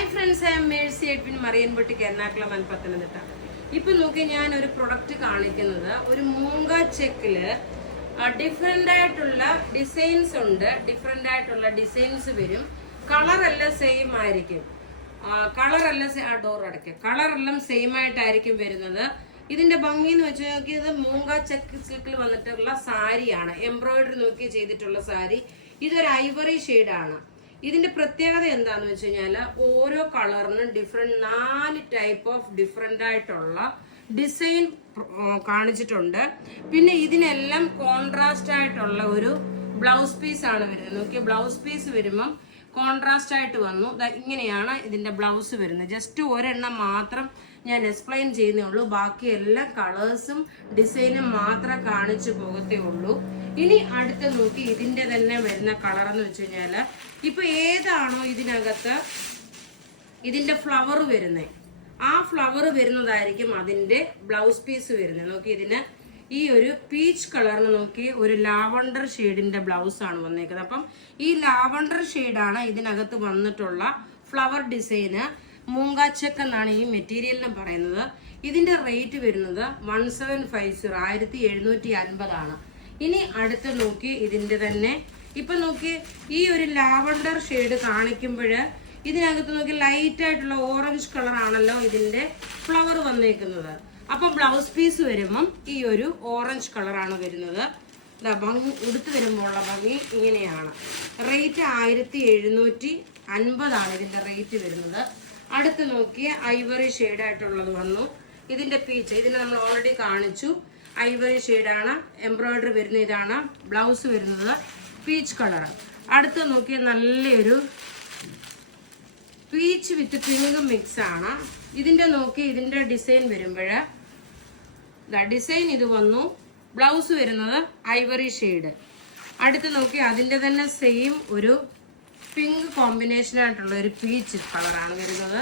Hi friends, I am Mercy Edwin Marian Boutique Ernakulam and Pathanamthitta. ഇപ്പോൾ നോക്കി ഞാൻ ഒരു പ്രൊഡക്റ്റ് കാണിക്കുന്നത് ഒരു മൂങ്ക ചെക്കില് ഡിഫറെന്റ് ആയിട്ടുള്ള ഡിസൈൻസ് ഉണ്ട്. ഡിഫറെന്റ് ആയിട്ടുള്ള ഡിസൈൻസ് വരും. കളർ എല്ലാം സെയിം ആയിരിക്കും. കളർ എല്ലാം ഡോർ അടയ്ക്കുക. കളർ എല്ലാം സെയിം ആയിട്ടായിരിക്കും വരുന്നത്. ഇതിന്റെ ഭംഗി എന്ന് വെച്ച് നോക്കിയത് മൂങ്ക ചെക്ക് സിൽക്കിൽ വന്നിട്ടുള്ള സാരിയാണ്. എംബ്രോയിഡറി നോക്കി ചെയ്തിട്ടുള്ള സാരി. ഇതൊരു ഐവറി ഷെയ്ഡാണ്. ഇതിന്റെ പ്രത്യേകത എന്താന്ന് വെച്ച് കഴിഞ്ഞാൽ ഓരോ കളറിനും ഡിഫറെന്റ് 4 ടൈപ്പ് ഓഫ് ഡിഫറെന്റ് ആയിട്ടുള്ള ഡിസൈൻ കാണിച്ചിട്ടുണ്ട്. പിന്നെ ഇതിനെല്ലാം കോൺട്രാസ്റ്റ് ആയിട്ടുള്ള ഒരു ബ്ലൗസ് പീസ് ആണ് വരുന്നത്. നോക്കിയ ബ്ലൗസ് പീസ് വരുമ്പം കോൺട്രാസ്റ്റ് ആയിട്ട് വന്നു. ഇങ്ങനെയാണ് ഇതിന്റെ ബ്ലൗസ് വരുന്നത്. ജസ്റ്റ് ഒരെണ്ണം മാത്രം ഞാൻ എക്സ്പ്ലെയിൻ ചെയ്യുന്നേ ഉള്ളൂ. ബാക്കി എല്ലാ കളേഴ്സും ഡിസൈനും മാത്രം കാണിച്ചു പോകത്തേ ഉള്ളൂ. ഇനി അടുത്ത് നോക്കി ഇതിന്റെ തന്നെ വരുന്ന കളർ എന്ന് വെച്ച് കഴിഞ്ഞാല് ഇപ്പൊ ഏതാണോ ഇതിനകത്ത് ഇതിന്റെ ഫ്ലവർ വരുന്നത്, ആ ഫ്ലവർ വരുന്നതായിരിക്കും അതിന്റെ ബ്ലൗസ് പീസ് വരുന്നത്. നോക്കി ഇതിന് ഈ ഒരു പീച്ച് കളറിന് നോക്കി ഒരു ലാവണ്ടർ ഷെയ്ഡിന്റെ ബ്ലൗസ് ആണ് വന്നേക്കുന്നത്. അപ്പം ഈ ലാവണ്ടർ ഷെയ്ഡാണ് ഇതിനകത്ത് വന്നിട്ടുള്ള ഫ്ലവർ ഡിസൈന്. മൂങ്കാച്ചക്ക് എന്നാണ് ഈ മെറ്റീരിയലിന് പറയുന്നത്. ഇതിന്റെ റേറ്റ് വരുന്നത് 1750 1750 ആണ്. ഇനി അടുത്ത് നോക്കി ഇതിന്റെ തന്നെ ഇപ്പൊ നോക്കി ഈ ഒരു ലാവണ്ടർ ഷെയ്ഡ് കാണിക്കുമ്പോൾ ഇതിനകത്ത് നോക്കി ലൈറ്റ് ആയിട്ടുള്ള ഓറഞ്ച് കളർ ആണല്ലോ ഇതിന്റെ ഫ്ലവർ വന്നേക്കുന്നത്. അപ്പൊ ബ്ലൗസ് പീസ് വരുമ്പം ഈ ഒരു ഓറഞ്ച് കളറാണ് വരുന്നത്. ഭംഗി ഉടുത്ത് വരുമ്പോൾ ഉള്ള ഭംഗി ഇങ്ങനെയാണ്. റേറ്റ് 1750 ആണ് ഇതിന്റെ റേറ്റ് വരുന്നത്. അടുത്ത് നോക്കിയ ഐവറി ഷെയ്ഡ് ആയിട്ടുള്ളത് വന്നു. ഇതിന്റെ പീച്ച് ഇതിനെ നമ്മൾ ഓൾറെഡി കാണിച്ചു. ഐവറി ഷെയ്ഡാണ്. എംബ്രോയിഡറി വരുന്ന ഇതാണ്. ബ്ലൗസ് വരുന്നത് പീച്ച് കളർ. അടുത്ത് നോക്കിയ നല്ലൊരു പീച്ച് വിത്ത് പിങ്ക് മിക്സ് ആണ്. ഇതിന്റെ നോക്കി ഇതിന്റെ ഡിസൈൻ വരുമ്പോൾ ഡിസൈൻ ഇത് വന്നു. ബ്ലൗസ് വരുന്നത് ഐവറി ഷെയ്ഡ്. അടുത്ത് നോക്കി അതിന്റെ തന്നെ സെയിം ഒരു പിങ്ക് കോമ്പിനേഷൻ ആയിട്ടുള്ള ഒരു പീച്ച് കളറാണ് വരുന്നത്.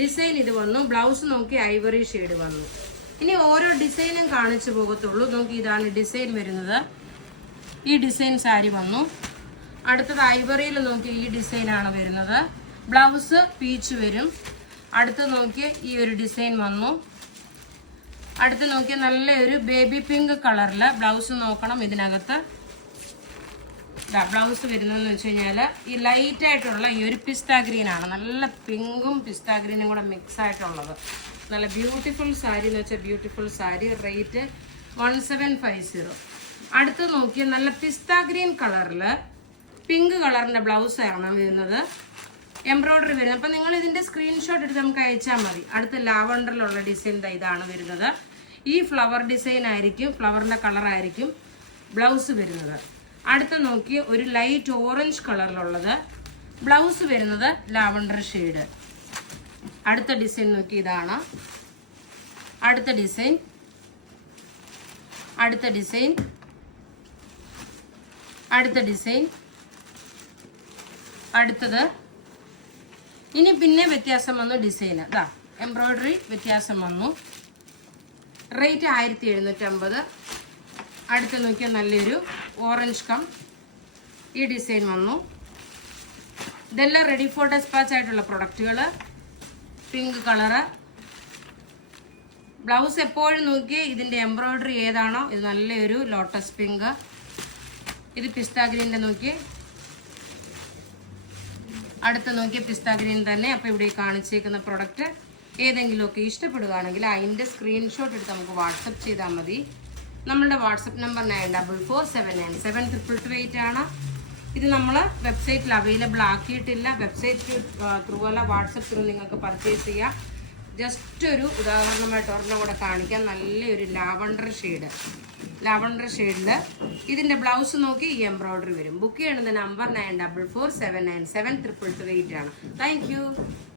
ഡിസൈൻ ഇത് വന്നു. ബ്ലൗസ് നോക്കി ഐവറി ഷെയ്ഡ് വന്നു. ഇനി ഓരോ ഡിസൈനും കാണിച്ചു പോകത്തുള്ളൂ. നോക്കി ഇതാണ് ഡിസൈൻ വരുന്നത്. ഈ ഡിസൈൻ സാരി വന്നു. അടുത്തത് ഐവറിയിൽ നോക്കി ഈ ഡിസൈനാണ് വരുന്നത്. ബ്ലൗസ് പീച്ച് വരും. അടുത്ത് നോക്കി ഈ ഒരു ഡിസൈൻ വന്നു. അടുത്ത് നോക്കി നല്ലൊരു ബേബി പിങ്ക് കളറില് ബ്ലൗസ് നോക്കണം. ഇതിനകത്ത് ബ്ലൗസ് വരുന്നതെന്ന് വെച്ച് കഴിഞ്ഞാൽ ഈ ലൈറ്റ് ആയിട്ടുള്ള ഈ ഒരു പിസ്ത ഗ്രീൻ ആണ്. നല്ല പിങ്കും പിസ്ത ഗ്രീനും കൂടെ മിക്സ് ആയിട്ടുള്ളത് നല്ല ബ്യൂട്ടിഫുൾ സാരി എന്ന് വെച്ചാൽ ബ്യൂട്ടിഫുൾ സാരി. റേറ്റ് 1750. അടുത്ത് നോക്കിയ നല്ല പിസ്ത ഗ്രീൻ കളറില് പിങ്ക് കളറിന്റെ ബ്ലൗസ് ആണ് വരുന്നത്. എംബ്രോയിഡറി വരുന്നത്. അപ്പം നിങ്ങൾ ഇതിന്റെ സ്ക്രീൻഷോട്ട് എടുത്ത് നമുക്ക് അയച്ചാൽ മതി. അടുത്ത് ലാവണ്ടറിലുള്ള ഡിസൈൻ ഇതാണ് വരുന്നത്. ഈ ഫ്ലവർ ഡിസൈൻ ആയിരിക്കും, ഫ്ലവറിന്റെ കളർ ആയിരിക്കും ബ്ലൗസ് വരുന്നത്. അടുത്ത് നോക്കി ഒരു ലൈറ്റ് ഓറഞ്ച് കളറിലുള്ളത് ബ്ലൗസ് വരുന്നത് ലാവണ്ടർ ഷെയ്ഡ്. അടുത്ത ഡിസൈൻ നോക്കി ഇതാണ്. അടുത്ത ഡിസൈൻ, അടുത്ത ഡിസൈൻ, അടുത്ത ഡിസൈൻ, അടുത്തത്. ഇനി പിന്നെ വ്യത്യാസം വന്നു ഡിസൈൻ. എംബ്രോയിഡറി വ്യത്യാസം വന്നു. റേറ്റ് 1750. അടുത്ത് നോക്കിയാൽ നല്ലൊരു ഓറഞ്ച് ഈ ഡിസൈൻ വന്നു. ഇതെല്ലാം റെഡി ഫോർ ഡെസ്പാച്ച് ആയിട്ടുള്ള പ്രൊഡക്റ്റുകൾ. പിങ്ക് കളറ് ബ്ലൗസ് എപ്പോഴും നോക്കി ഇതിന്റെ എംബ്രോയിഡറി ഏതാണോ ഇത് നല്ലൊരു ലോട്ടസ് പിങ്ക്. ഇത് പിസ്ത ഗ്രീൻ്റെ നോക്കി. അടുത്ത് നോക്കിയ പിസ്ത ഗ്രീൻ തന്നെ. അപ്പോൾ ഇവിടെ കാണിച്ചേക്കുന്ന പ്രൊഡക്റ്റ് ഏതെങ്കിലുമൊക്കെ ഇഷ്ടപ്പെടുകയാണെങ്കിൽ അതിൻ്റെ സ്ക്രീൻഷോട്ട് എടുത്ത് നമുക്ക് വാട്സപ്പ് ചെയ്താൽ മതി. നമ്മളുടെ വാട്സപ്പ് നമ്പർ 9447972228 ആണ്. ഇത് നമ്മൾ വെബ്സൈറ്റിൽ അവൈലബിൾ ആക്കിയിട്ടില്ല. വെബ്സൈറ്റ് ത്രൂ അല്ല, വാട്സപ്പ് ത്രൂ നിങ്ങൾക്ക് പർച്ചേസ് ചെയ്യാം. ജസ്റ്റ് ഒരു ഉദാഹരണമായിട്ട് ഒരെണ്ണം കൂടെ കാണിക്കാം. നല്ലൊരു ലാവണ്ടർ ഷെയ്ഡിൽ ഇതിൻ്റെ ബ്ലൗസ് നോക്കി ഈ എംബ്രോയിഡറി വരും. ബുക്ക് ചെയ്യണമെന്ന നമ്പർ 9447972228 ആണ്. Thank you.